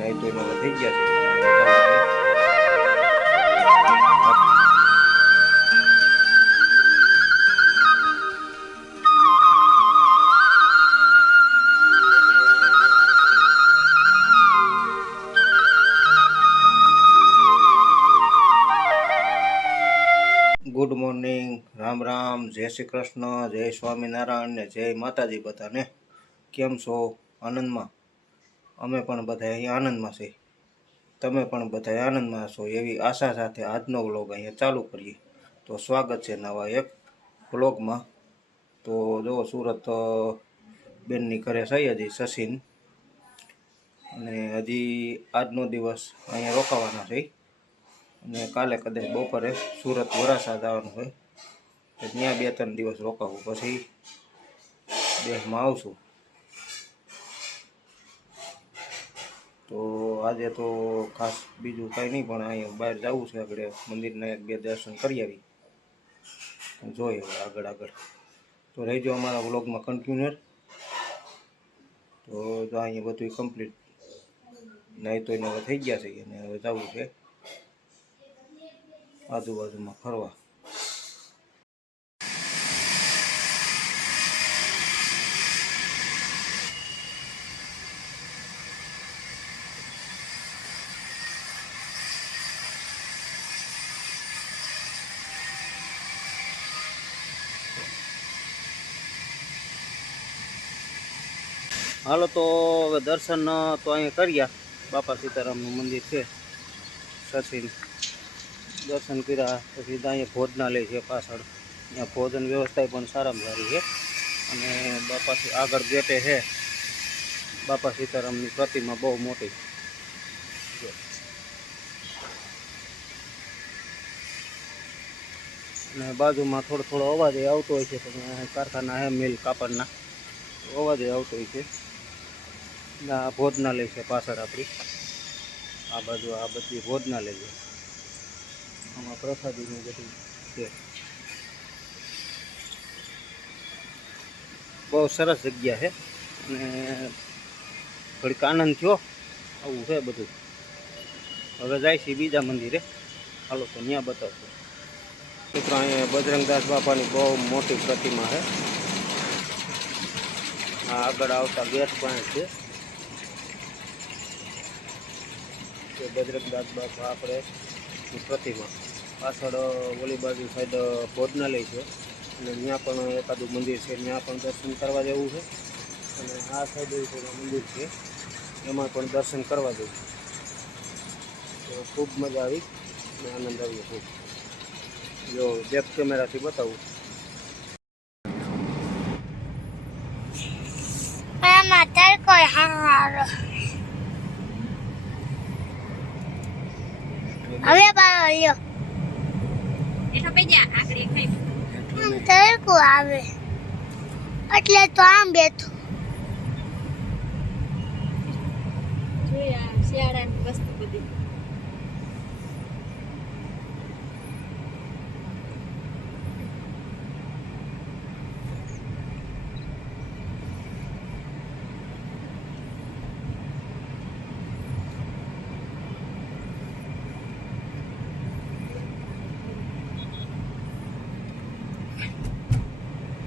નહીં તો એમાં થઈ ગયા છે. ગુડ મોર્નિંગ, રામ રામ, જય શ્રી કૃષ્ણ, જય સ્વામિનારાયણ ને જય માતાજી બધાને. કેમ છો? આનંદમાં? અમે પણ બધા અહીંયા આનંદમાં છે. તમે પણ બધા આનંદમાં છો એવી આશા સાથે આજનો વ્લોગ અહીંયા ચાલુ કરીએ. તો સ્વાગત છે નવા એક વ્લોગમાં. તો જો સુરત બેનની ઘરે છે હજી સચિન, અને હજી આજનો દિવસ અહીંયા રોકાવાના છે. અને કાલે કદાચ બપોરે સુરત વરાછા જવાનું હોય તો ત્યાં 2-3 દિવસ રોકાવું, પછી દેશમાં આવશું. તો આજે તો ખાસ બીજું કાંઈ નહીં, પણ અહીંયા બહાર જવું છે. આગળ મંદિરના 1-2 દર્શન કરી આવી, જોઈએ હવે આગળ. તો રહેજો અમારા વ્લોગમાં કન્ટિન્યુઅર. તો જો અહીંયા બધું કમ્પ્લીટ નહીં તો એને થઈ ગયા છે, અને હવે જવું છે આજુબાજુમાં ફરવા. હાલો તો હવે દર્શન તો અહીંયા કર્યા. બાપા સીતારામનું મંદિર છે, સચિન દર્શન કર્યા. પછી અહીંયા ભોજનાલય છે પાછળ, ત્યાં ભોજન વ્યવસ્થા પણ સારામાં સારી છે. અને બાપાથી આગળ ગેટે છે બાપા સીતારામની પ્રતિમા બહુ મોટી. અને બાજુમાં થોડો અવાજ આવતો હોય છે, પણ કારખાના છે મિલ કાપડના, અવાજ આવતો હોય છે. આ ભોજનાલય છે પાછળ આપણી, આ બાજુ આ બધી ભોજનાલય છે. આમાં પ્રસાદીનું બધું છે. બહુ સરસ જગ્યા છે, અને થોડીક આનંદ થયો. આવું છે બધું. હવે જાય છે બીજા મંદિરે, હાલો તો ત્યાં બતાવશો. મિત્રો અહીંયા બજરંગદાસ બાપાની બહુ મોટી પ્રતિમા છે. આ આગળ આવતા ગેટ પણ છે બજરંગદાસ બાપા આપણે પ્રતિમા. પાછળ ઓલી બાજુ સાઈડ ભોજનાલય છે, અને ત્યાં પણ એકાદું મંદિર છે, ત્યાં પણ દર્શન કરવા જેવું છે. અને આ સાઈડ મંદિર છે, એમાં પણ દર્શન કરવા જેવું. તો ખૂબ મજા આવી અને આનંદ આવ્યો ખૂબ. જો બેક કેમેરાથી બતાવું. હવે બાળ્યો એઠો પે જા આકડી ખાઈ આમ તરકો આવે એટલે તો આમ બેઠો જોયા શિયાળાની વસ્તુ બધી.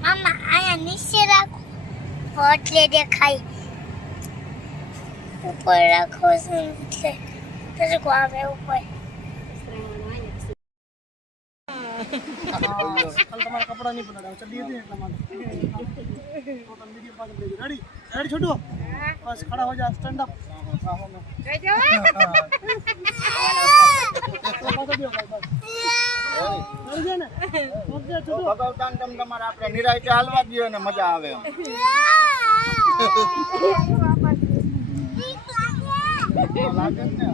મામા આયા નીચે રાખો એટલે દેખાય, ઉપર રાખો એટલે તરકો આવે ઉપર. તમારા કપડા નહીં પડાવ ચડી હતી એટલા માટે ટોટલ મીડિયમ પાછળ દેજો. રેડી રેડી છોટો બસ ખડા હો જા સ્ટેન્ડ અપ જઈ જાઓ ને ઓકે છોટો ભગવાન તમારે આપણે નિરાયતે હાલવા દયો ને મજા આવે એમ લાગે ને.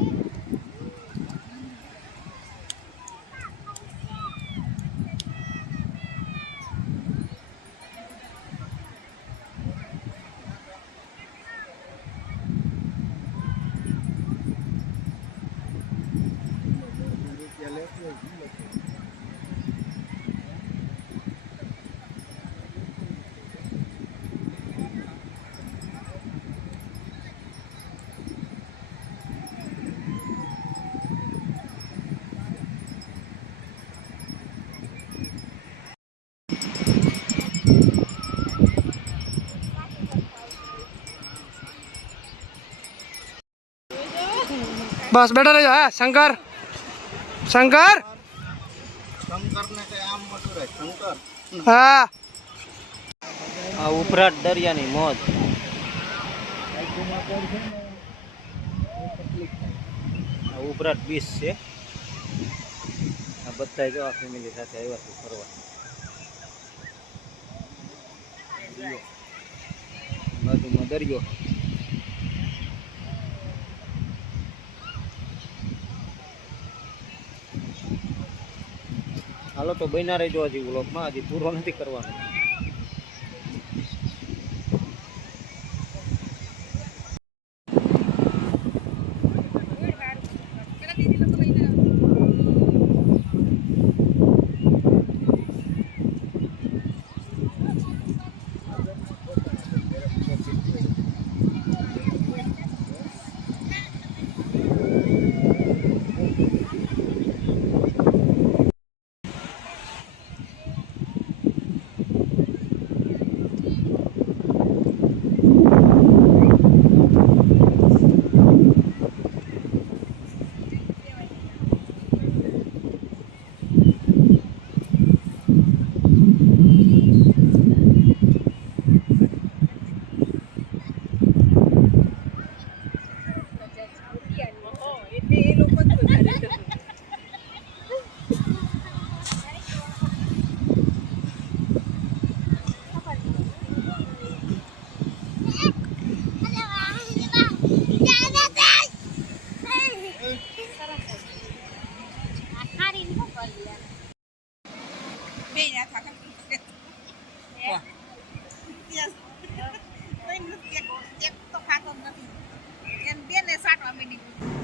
બસ બેઠા રહેજો. હા શંકર શંકર શંકરને કઈ આમ મોટું રહે શંકર. હા આ ઉભરાટ દરિયાની મોજ. આ ઉભરાટ બીચ છે. આ બધા જો આ ફેમિલી સાથે આવ્યા છે ફરવા. બાજુમાં દરિયો. હાલો તો બન્યા રહેજો હજી વ્લોગમાં, હજી પૂરો નથી કરવાનો.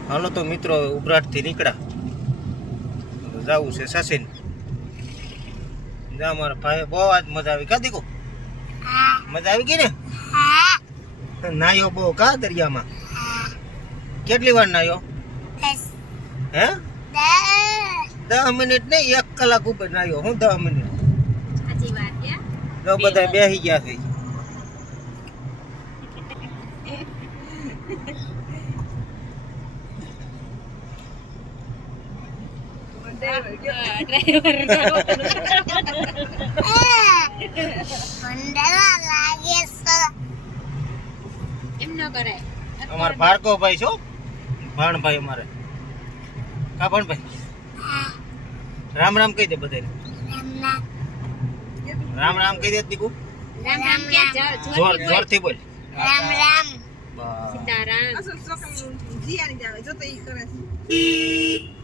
હાલો તો મિત્રો ઉભરાટથી નીકળ્યા, જવું છે સચિન. જા મારા ભાઈ, બહુ આજ મજા આવી. કા દીકુ મજા આવી ગઈ ને? નાયો બહુ કા દરિયામાં? કેટલી વાર નાયો? હે 10 મિનિટ નહીં, 1 કલાક ઉપર નાયો. હું 10 મિનિટ. જો બધા બેસી ગયા છે. અમારા ભાર્ગવ ભાઈ છો, ભાણભાઈ અમારે. કા ભાણભાઈ? રામ રામ કહી દે બધાને. રામ રામ કહી દે દીકુ. જોરથી બોલ. રામ રામ બસ. સીતારામ. જીયાની જાવે જો તો ઈ કરે છે.